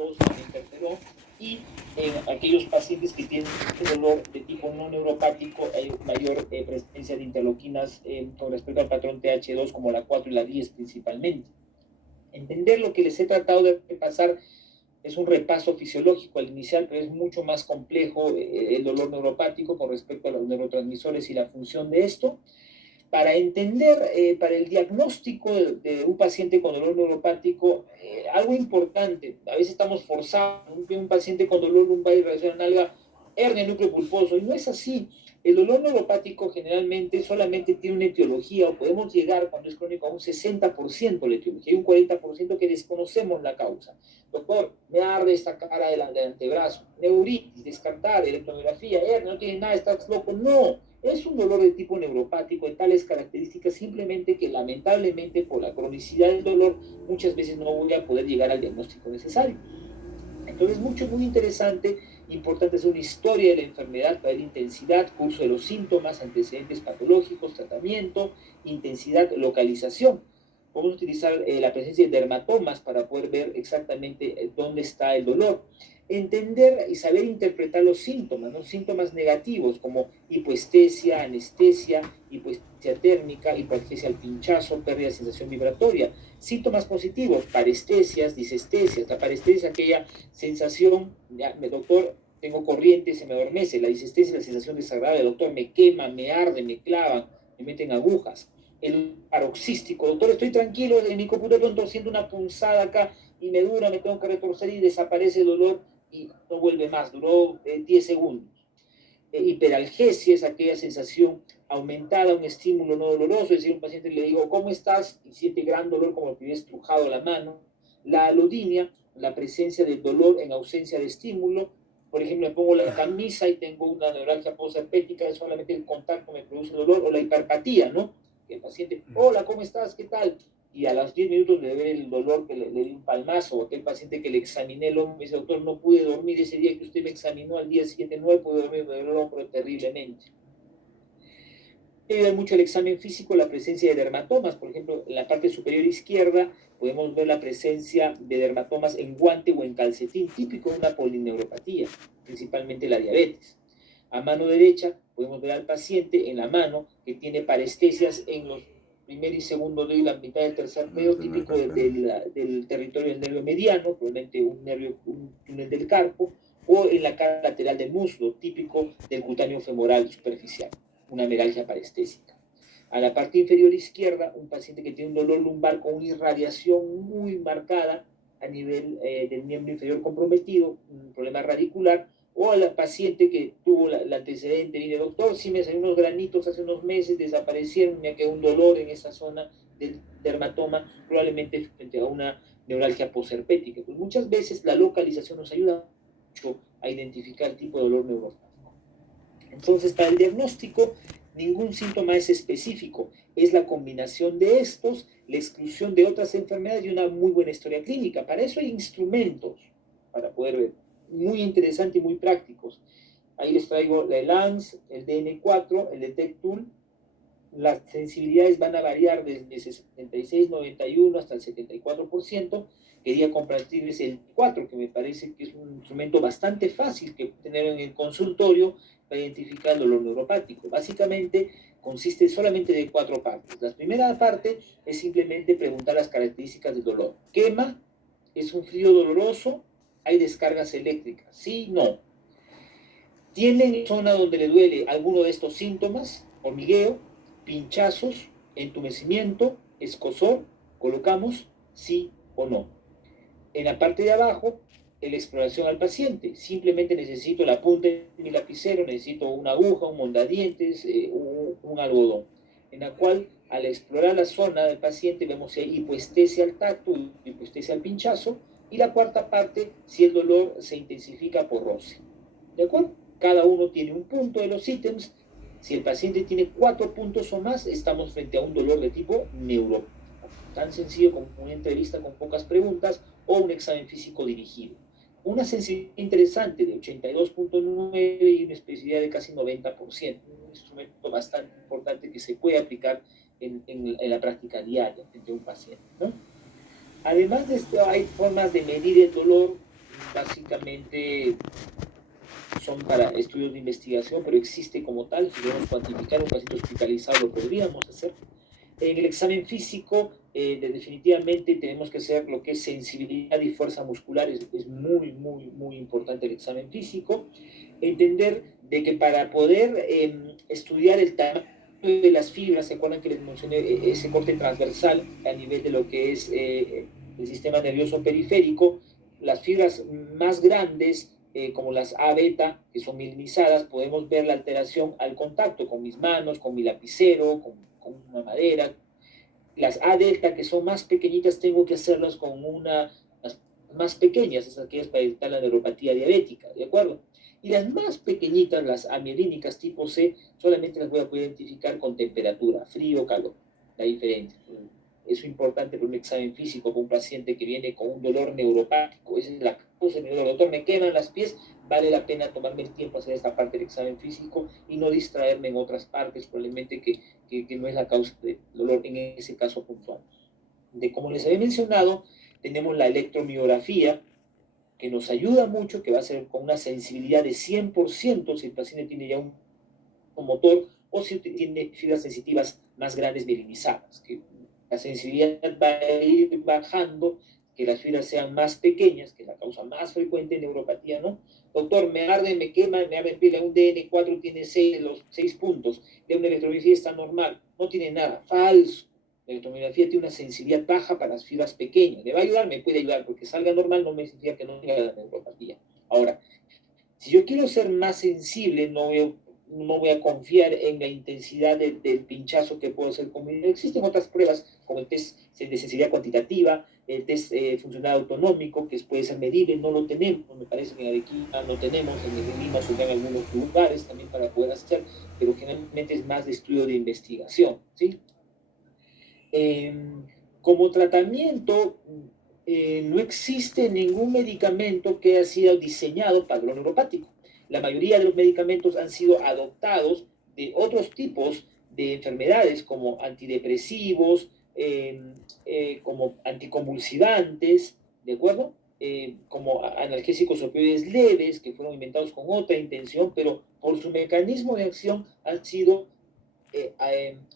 2 me interferó, y en aquellos pacientes que tienen dolor de tipo no neuropático hay mayor presencia de interleuquinas con respecto al patrón TH2 como la 4 y la 10 principalmente. Entender lo que les he tratado de pasar es un repaso fisiológico al inicial, pero es mucho más complejo el dolor neuropático con respecto a los neurotransmisores y la función de esto. Para entender, para el diagnóstico de un paciente con dolor neuropático, algo importante, a veces estamos forzados, un paciente con dolor lumbar y reacción nalga, hernia núcleo pulposo, y no es así. El dolor neuropático generalmente solamente tiene una etiología, o podemos llegar cuando es crónico a un 60% de la etiología, y un 40% que desconocemos la causa. Doctor, me arde esta cara del antebrazo, neuritis, descartada, electromiografía, hernia, no tiene nada, estás loco. No, es un dolor de tipo neuropático de tales características, simplemente que lamentablemente por la cronicidad del dolor muchas veces no voy a poder llegar al diagnóstico necesario. Entonces, muy interesante, importante hacer una historia de la enfermedad para ver intensidad, curso de los síntomas, antecedentes patológicos, tratamiento, intensidad, localización. Podemos utilizar la presencia de dermatomas para poder ver exactamente dónde está el dolor. Entender y saber interpretar los síntomas, ¿no? Síntomas negativos como hipoestesia, anestesia, hipoestesia térmica, hipoestesia al pinchazo, pérdida de sensación vibratoria. Síntomas positivos, parestesias, disestesias. La parestesia es aquella sensación, ya, doctor, tengo corriente, se me adormece. La disestesia es la sensación desagradable, doctor, me quema, me arde, me clavan, me meten agujas. El paroxístico, doctor, estoy tranquilo, en mi computador estoy siento una punzada acá y me dura, me tengo que retorcer y desaparece el dolor y no vuelve más, duró 10 segundos. Hiperalgesia es aquella sensación aumentada, un estímulo no doloroso, es decir, un paciente le digo, ¿cómo estás? Y siente gran dolor como que hubiera estrujado la mano. La alodinia, la presencia del dolor en ausencia de estímulo. Por ejemplo, me pongo la camisa y tengo una neuralgia posherpética, solamente el contacto me produce dolor, o la hiperpatía, ¿no? Que el paciente, hola, ¿cómo estás? ¿Qué tal? Y a los 10 minutos de ver el dolor que le di un palmazo, o aquel paciente que le examiné el hombro, me dice, doctor, no pude dormir ese día que usted me examinó, al día siguiente no pude dormir, me dolió el hombro terriblemente. Ayuda mucho el examen físico la presencia de dermatomas, por ejemplo, en la parte superior izquierda podemos ver la presencia de dermatomas en guante o en calcetín, típico de una polineuropatía, principalmente la diabetes. A mano derecha podemos ver al paciente en la mano que tiene parestesias en los primer y segundo dedo y la mitad del tercer dedo, típico del territorio del nervio mediano, probablemente un túnel del carpo, o en la cara lateral del muslo, típico del cutáneo femoral superficial, una meralgia parestésica. A la parte inferior izquierda, un paciente que tiene un dolor lumbar con una irradiación muy marcada a nivel del miembro inferior comprometido, un problema radicular, o a la paciente que tuvo el antecedente, dice, doctor, sí me salieron unos granitos hace unos meses, desaparecieron, me quedó un dolor en esa zona del dermatoma, probablemente frente a una neuralgia posherpética. Pues muchas veces la localización nos ayuda mucho a identificar el tipo de dolor neuropático. Entonces, para el diagnóstico, ningún síntoma es específico, es la combinación de estos, la exclusión de otras enfermedades y una muy buena historia clínica. Para eso hay instrumentos para poder ver, muy interesantes y muy prácticos. Ahí les traigo el LANS, el DN4, el Detect Tool. Las sensibilidades van a variar desde 66, 91 hasta el 74%. Quería compartirles el 4, que me parece que es un instrumento bastante fácil que tener en el consultorio para identificar el dolor neuropático. Básicamente consiste solamente de 4 partes. La primera parte es simplemente preguntar las características del dolor. ¿Quema? ¿Es un frío doloroso? ¿Hay descargas eléctricas? Sí, no. ¿Tiene zona donde le duele alguno de estos síntomas? Hormigueo, pinchazos, entumecimiento, escozor. Colocamos sí o no. En la parte de abajo, la exploración al paciente. Simplemente necesito la punta de mi lapicero, necesito una aguja, un mondadientes, un algodón. En la cual, al explorar la zona del paciente, vemos si hay hipoestesia al tacto, hipoestesia al pinchazo. Y la cuarta parte, si el dolor se intensifica por roce. ¿De acuerdo? Cada uno tiene un punto de los ítems. Si el paciente tiene 4 puntos o más, estamos frente a un dolor de tipo neuropático. Tan sencillo como una entrevista con pocas preguntas o un examen físico dirigido. Una sensibilidad interesante de 82.9 y una especificidad de casi 90%. Un instrumento bastante importante que se puede aplicar en la práctica diaria frente a un paciente, ¿no? Además de esto, hay formas de medir el dolor básicamente son para estudios de investigación, pero existe como tal. Si queremos cuantificar un paciente hospitalizado, lo podríamos hacer. En el examen físico, definitivamente tenemos que hacer lo que es sensibilidad y fuerza muscular. Es muy, muy, muy importante el examen físico. Entender de que para poder estudiar el tamaño de las fibras, ¿se acuerdan que les mencioné ese corte transversal a nivel de lo que es el sistema nervioso periférico? Las fibras más grandes, como las A beta, que son mielinizadas, podemos ver la alteración al contacto con mis manos, con mi lapicero, con una madera. Las A delta, que son más pequeñitas, tengo que hacerlas con las más pequeñas, esas aquellas para evitar la neuropatía diabética, ¿de acuerdo? Y las más pequeñitas, las amielínicas tipo C, solamente las voy a poder identificar con temperatura, frío, calor, la diferencia. Eso es importante para un examen físico con un paciente que viene con un dolor neuropático. Esa es la causa del dolor. Doctor, me queman las pies, vale la pena tomarme el tiempo a hacer esta parte del examen físico y no distraerme en otras partes, probablemente que no es la causa del dolor en ese caso puntual. De como les había mencionado, tenemos la electromiografía, que nos ayuda mucho, que va a ser con una sensibilidad de 100% si el paciente tiene ya un motor o si tiene fibras sensitivas más grandes mielinizadas, que la sensibilidad va a ir bajando, que las fibras sean más pequeñas, que es la causa más frecuente de neuropatía, ¿no? Doctor, me arde, me quema, me abre pila, un DN4 tiene 6, los 6 puntos, de una electromiografía está normal, no tiene nada, falso. La electromiografía tiene una sensibilidad baja para las fibras pequeñas. ¿Le va a ayudar? Me puede ayudar, porque salga normal no me significa que no tenga la neuropatía. Ahora, si yo quiero ser más sensible, no voy a confiar en la intensidad del pinchazo que puedo hacer conmigo. Existen otras pruebas, como el test de sensibilidad cuantitativa, el test funcional autonómico, que puede ser medible, no lo tenemos, me parece que en Arequipa no tenemos, en Lima tendrán algunos lugares también para poder hacer, pero generalmente es más de estudio de investigación, ¿sí? Como tratamiento, no existe ningún medicamento que haya sido diseñado para el dolor neuropático. La mayoría de los medicamentos han sido adoptados de otros tipos de enfermedades como antidepresivos, como anticonvulsivantes, ¿de acuerdo? Como analgésicos opioides leves que fueron inventados con otra intención, pero por su mecanismo de acción han sido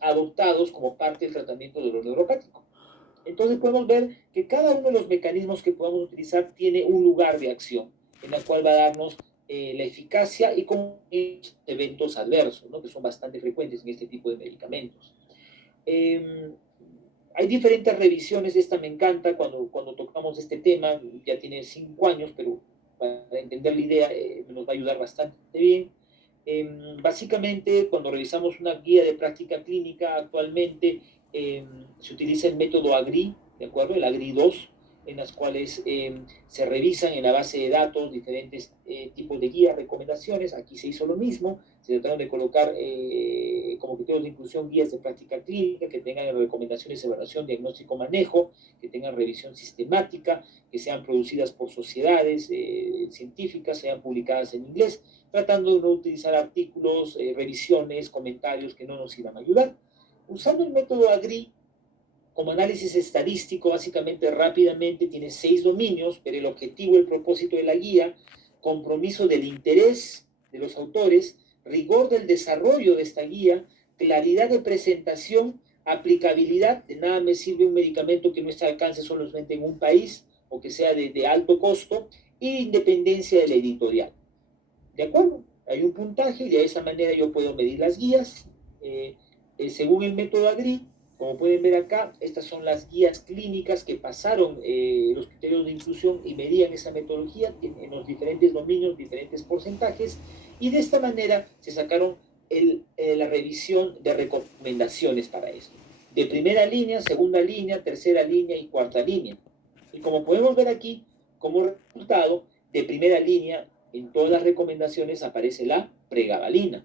adoptados como parte del tratamiento del dolor neuropático. Entonces podemos ver que cada uno de los mecanismos que podamos utilizar tiene un lugar de acción, en la cual va a darnos la eficacia y con eventos adversos, ¿no? Que son bastante frecuentes en este tipo de medicamentos. Hay diferentes revisiones, esta me encanta cuando tocamos este tema, ya tiene 5 años, pero para entender la idea nos va a ayudar bastante bien. Básicamente, cuando revisamos una guía de práctica clínica, actualmente se utiliza el método AGRI, ¿de acuerdo? El AGRI 2, en las cuales se revisan en la base de datos diferentes tipos de guías, recomendaciones. Aquí se hizo lo mismo, se trataron de colocar como criterios de inclusión guías de práctica clínica que tengan recomendaciones, evaluación, diagnóstico, manejo, que tengan revisión sistemática, que sean producidas por sociedades científicas, sean publicadas en inglés, tratando de no utilizar artículos, revisiones, comentarios que no nos iban a ayudar. Usando el método AGRI, como análisis estadístico, básicamente rápidamente tiene 6 dominios, pero el objetivo, el propósito de la guía, compromiso del interés de los autores, rigor del desarrollo de esta guía, claridad de presentación, aplicabilidad, de nada me sirve un medicamento que no esté al alcance solamente en un país o que sea de alto costo, e independencia de la editorial. ¿De acuerdo? Hay un puntaje y de esa manera yo puedo medir las guías. Según el método AGRI, como pueden ver acá, estas son las guías clínicas que pasaron los criterios de inclusión y medían esa metodología en los diferentes dominios, diferentes porcentajes, y de esta manera se sacaron la revisión de recomendaciones para esto. De primera línea, segunda línea, tercera línea y cuarta línea. Y como podemos ver aquí, como resultado, de primera línea, en todas las recomendaciones aparece la pregabalina,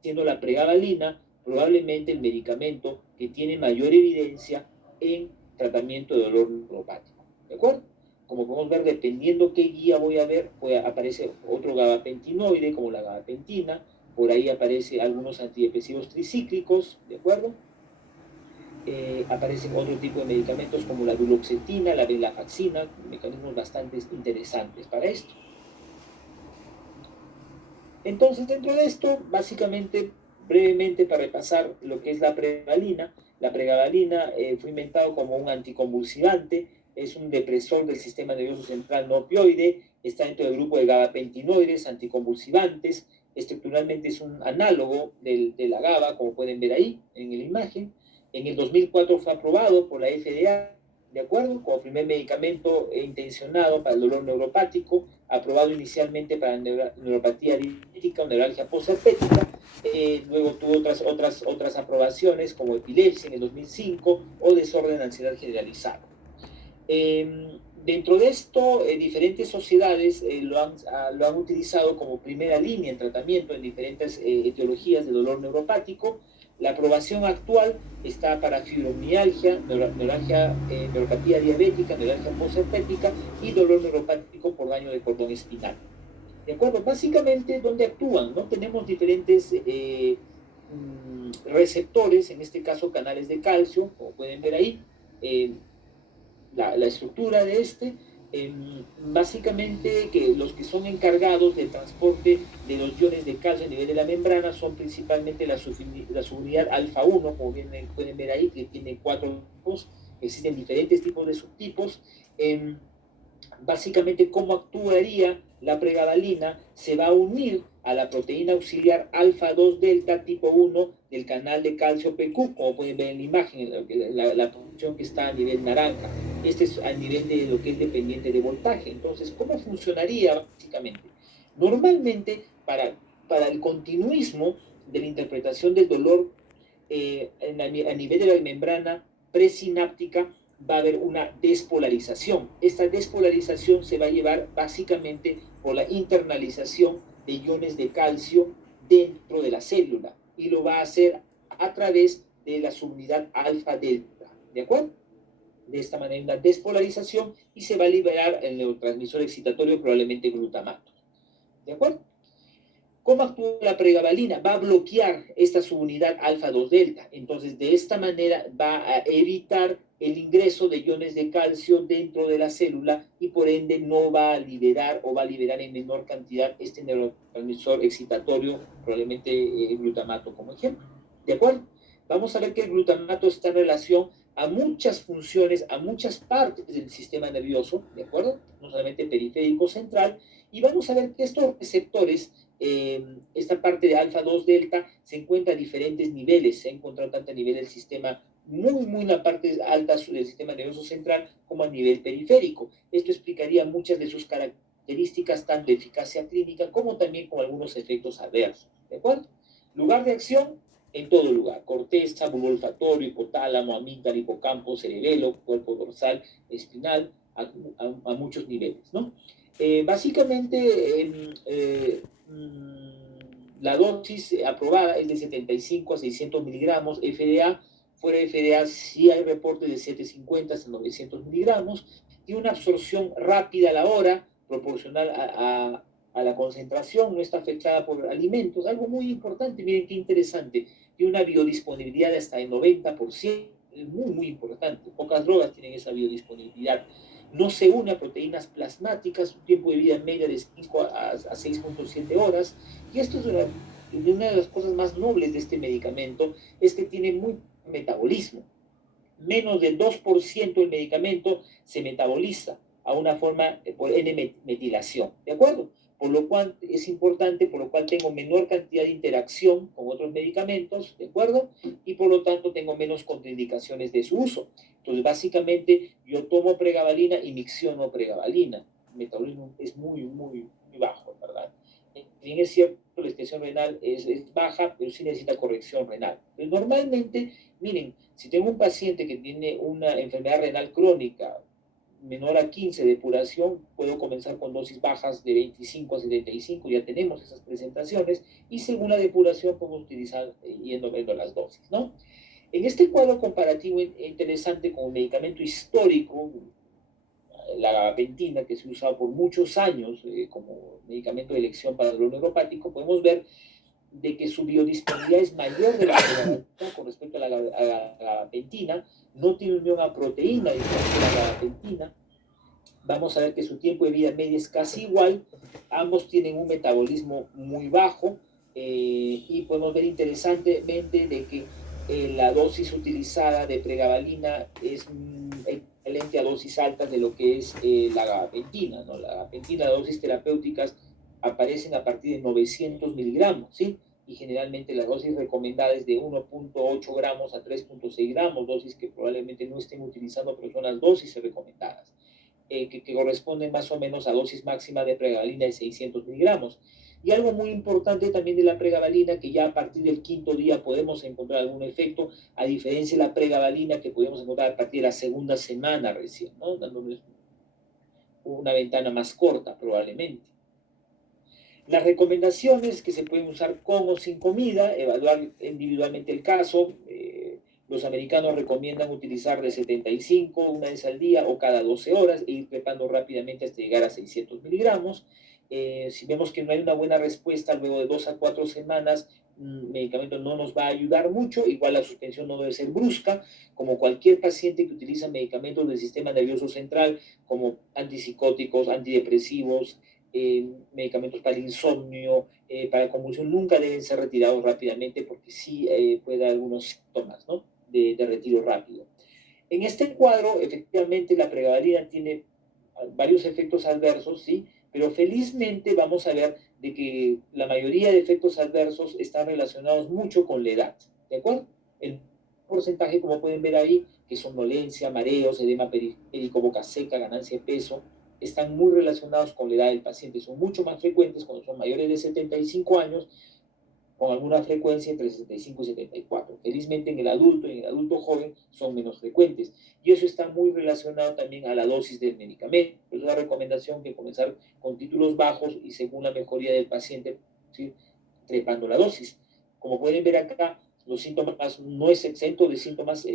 siendo la pregabalina probablemente el medicamento que tiene mayor evidencia en tratamiento de dolor neuropático. ¿De acuerdo? Como podemos ver, dependiendo qué guía voy a ver, aparece otro gabapentinoide, como la gabapentina, por ahí aparece algunos antidepresivos tricíclicos, ¿de acuerdo? aparecen otro tipo de medicamentos como la duloxetina, la venlafaxina, mecanismos bastante interesantes para esto. Entonces, dentro de esto, básicamente, brevemente para repasar lo que es la pregabalina fue inventado como un anticonvulsivante, es un depresor del sistema nervioso central no opioide, está dentro del grupo de gabapentinoides, anticonvulsivantes, estructuralmente es un análogo de la GABA, como pueden ver ahí en la imagen. En el 2004 fue aprobado por la FDA, ¿de acuerdo? Como primer medicamento intencionado para el dolor neuropático, aprobado inicialmente para neuropatía diabética o neuralgia postherpética, luego tuvo otras aprobaciones como epilepsia en el 2005 o desorden de ansiedad generalizado. Dentro de esto, diferentes sociedades lo han utilizado como primera línea en tratamiento en diferentes etiologías de dolor neuropático. La aprobación actual está para fibromialgia, neuropatía diabética, neuralgia postherpética y dolor neuropático por daño de cordón espinal. ¿De acuerdo? Básicamente, ¿dónde actúan? ¿No? Tenemos diferentes receptores, en este caso canales de calcio, como pueden ver ahí. La estructura de básicamente que los que son encargados del transporte de los iones de calcio a nivel de la membrana son principalmente la subunidad alfa 1, como bien pueden ver ahí, que tiene 4 tipos, existen diferentes tipos de subtipos. Básicamente, ¿cómo actuaría la pregabalina? Se va a unir a la proteína auxiliar alfa 2 delta tipo 1 del canal de calcio PQ, como pueden ver en la imagen, la posición que está a nivel naranja. Este es a nivel de lo que es dependiente de voltaje. Entonces, ¿cómo funcionaría básicamente? Normalmente, para el continuismo de la interpretación del dolor a nivel de la membrana presináptica, va a haber una despolarización. Esta despolarización se va a llevar básicamente por la internalización de iones de calcio dentro de la célula y lo va a hacer a través de la subunidad alfa-delta, ¿de acuerdo? De esta manera una despolarización y se va a liberar el neurotransmisor excitatorio, probablemente glutamato, ¿de acuerdo? ¿Cómo actúa la pregabalina? Va a bloquear esta subunidad alfa-2 delta. Entonces, de esta manera va a evitar el ingreso de iones de calcio dentro de la célula y por ende no va a liberar o va a liberar en menor cantidad este neurotransmisor excitatorio, probablemente glutamato como ejemplo. ¿De acuerdo? Vamos a ver que el glutamato está en relación a muchas funciones, a muchas partes del sistema nervioso, ¿de acuerdo? No solamente periférico central, y vamos a ver que estos receptores esta parte de alfa 2 delta se encuentra a diferentes niveles, se ha encontrado tanto a nivel del sistema muy en la parte alta del sistema nervioso central como a nivel periférico. Esto explicaría muchas de sus características, tanto de eficacia clínica como también con algunos efectos adversos. ¿De acuerdo? Lugar de acción, en todo lugar: corteza, bulbo olfatorio, hipotálamo, amígdala, hipocampo, cerebelo, cuerpo dorsal, espinal, a muchos niveles, ¿no? Básicamente, la dosis aprobada es de 75 a 600 miligramos FDA. Fuera de FDA sí hay reportes de 750 hasta 900 miligramos y una absorción rápida a la hora, proporcional a la concentración, no está afectada por alimentos. Algo muy importante, miren qué interesante, y una biodisponibilidad de hasta el 90%, es muy importante. Pocas drogas tienen esa biodisponibilidad. No se une a proteínas plasmáticas, un tiempo de vida media de 5 a 6.7 horas. Y esto es una de las cosas más nobles de este medicamento, es que tiene muy metabolismo. Menos del 2% del medicamento se metaboliza a una forma por N-metilación, ¿de acuerdo? Por lo cual es importante, por lo cual tengo menor cantidad de interacción con otros medicamentos, ¿de acuerdo? Y por lo tanto tengo menos contraindicaciones de su uso. Entonces, básicamente, yo tomo pregabalina y micciono pregabalina. El metabolismo es muy bajo, ¿verdad? Bien es cierto, la excreción renal es baja, pero sí necesita corrección renal. Pero normalmente, miren, si tengo un paciente que tiene una enfermedad renal crónica menor a 15 de depuración, puedo comenzar con dosis bajas de 25 a 75, ya tenemos esas presentaciones, y según la depuración podemos utilizar yendo viendo las dosis, ¿no? En este cuadro comparativo interesante con un medicamento histórico, la gabapentina, que se ha usado por muchos años como medicamento de elección para el dolor neuropático, podemos ver de que su biodisponibilidad es mayor de la pregabalina con respecto a la gabapentina, no tiene unión a proteína diferente a la gabapentina. Vamos a ver que su tiempo de vida media es casi igual, ambos tienen un metabolismo muy bajo, y podemos ver interesantemente de que la dosis utilizada de pregabalina es equivalente a dosis altas de lo que es la gabapentina, ¿no? La gabapentina, las dosis terapéuticas aparecen a partir de 900 miligramos, ¿sí? Y generalmente la dosis recomendada es de 1.8 gramos a 3.6 gramos, dosis que probablemente no estén utilizando, pero son las dosis recomendadas. Que corresponden más o menos a dosis máxima de pregabalina de 600 miligramos. Y algo muy importante también de la pregabalina, que ya a partir del quinto día podemos encontrar algún efecto, a diferencia de la pregabalina que podemos encontrar a partir de la segunda semana recién, ¿no? Dándoles una ventana más corta probablemente. Las recomendaciones que se pueden usar con o sin comida, evaluar individualmente el caso. Los americanos recomiendan utilizar de 75 una vez al día o cada 12 horas e ir trepando rápidamente hasta llegar a 600 miligramos. Si vemos que no hay una buena respuesta luego de 2 a 4 semanas, medicamento no nos va a ayudar mucho. Igual la suspensión no debe ser brusca, como cualquier paciente que utiliza medicamentos del sistema nervioso central, como antipsicóticos, antidepresivos, medicamentos para insomnio, para convulsión, nunca deben ser retirados rápidamente porque sí puede dar algunos síntomas, ¿no? de retiro rápido. En este cuadro, efectivamente, la pregabalina tiene varios efectos adversos, ¿sí? Pero felizmente vamos a ver de que la mayoría de efectos adversos están relacionados mucho con la edad, ¿de acuerdo? El porcentaje, como pueden ver ahí, que somnolencia, mareos, edema periférico, boca seca, ganancia de peso, están muy relacionados con la edad del paciente. Son mucho más frecuentes cuando son mayores de 75 años, con alguna frecuencia entre 65 y 74. Felizmente en el adulto y en el adulto joven son menos frecuentes. Y eso está muy relacionado también a la dosis del medicamento. Es una recomendación que comenzar con títulos bajos y según la mejoría del paciente, ¿sí? Trepando la dosis. Como pueden ver acá, los síntomas no es exento de síntomas,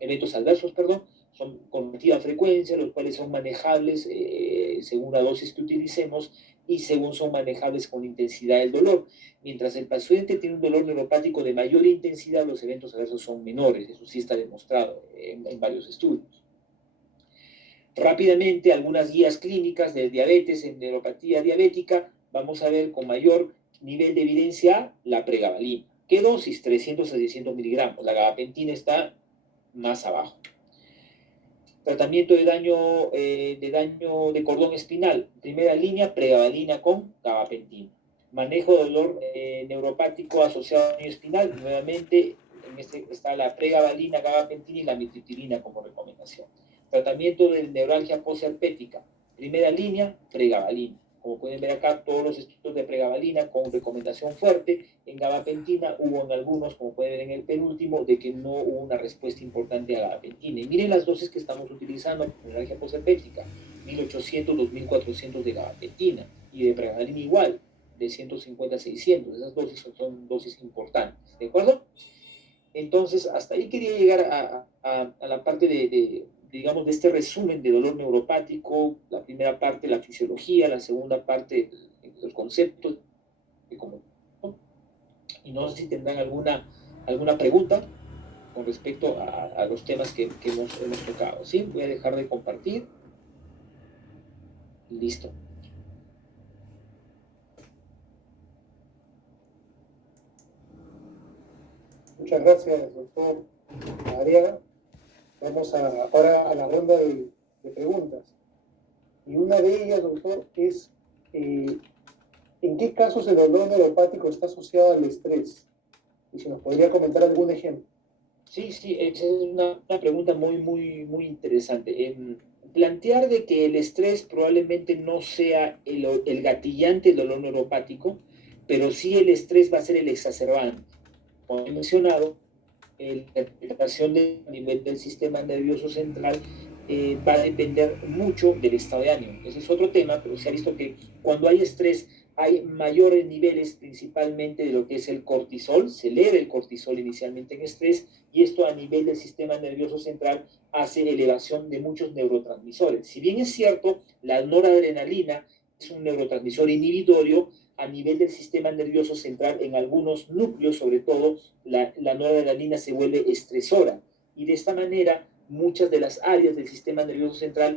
eventos adversos, perdón, son con relativa frecuencia, los cuales son manejables según la dosis que utilicemos y según son manejables con intensidad del dolor. Mientras el paciente tiene un dolor neuropático de mayor intensidad, los eventos adversos son menores. Eso sí está demostrado en varios estudios. Rápidamente, algunas guías clínicas de diabetes en neuropatía diabética. Vamos a ver con mayor nivel de evidencia la pregabalina. ¿Qué dosis? 300 a 600 miligramos. La gabapentina está más abajo. Tratamiento de daño de cordón espinal. Primera línea, pregabalina con gabapentina. Manejo de dolor neuropático asociado a daño espinal. Nuevamente, en este está la pregabalina, gabapentina y la amitriptilina como recomendación. Tratamiento de neuralgia posherpética. Primera línea, pregabalina. Como pueden ver acá, todos los estudios de pregabalina con recomendación fuerte. En gabapentina hubo en algunos, como pueden ver en el penúltimo, de que no hubo una respuesta importante a gabapentina. Y miren las dosis que estamos utilizando en neuralgia posherpética. 1800, 2400 de gabapentina. Y de pregabalina igual, de 150 a 600. Esas dosis son dosis importantes. ¿De acuerdo? Entonces, hasta ahí quería llegar a la parte digamos, de este resumen de dolor neuropático. La primera parte, la fisiología; la segunda parte, los conceptos. Y no sé si tendrán alguna pregunta con respecto a los temas que hemos tocado. ¿Sí? Voy a dejar de compartir. Listo. Muchas gracias, doctor Arriaga. Vamos ahora a la ronda de preguntas. Y una de ellas, doctor, es ¿en qué casos el dolor neuropático está asociado al estrés? Y si nos podría comentar algún ejemplo. Sí, esa es una pregunta muy interesante. Plantear de que el estrés probablemente no sea el gatillante del dolor neuropático, pero sí el estrés va a ser el exacerbante. Como he mencionado, la interpretación del nivel del sistema nervioso central va a depender mucho del estado de ánimo. Ese es otro tema, pero se ha visto que cuando hay estrés hay mayores niveles principalmente de lo que es el cortisol. Se eleva el cortisol inicialmente en estrés y esto a nivel del sistema nervioso central hace elevación de muchos neurotransmisores. Si bien es cierto, la noradrenalina es un neurotransmisor inhibitorio, a nivel del sistema nervioso central, en algunos núcleos, sobre todo, la noradrenalina se vuelve estresora. Y de esta manera, muchas de las áreas del sistema nervioso central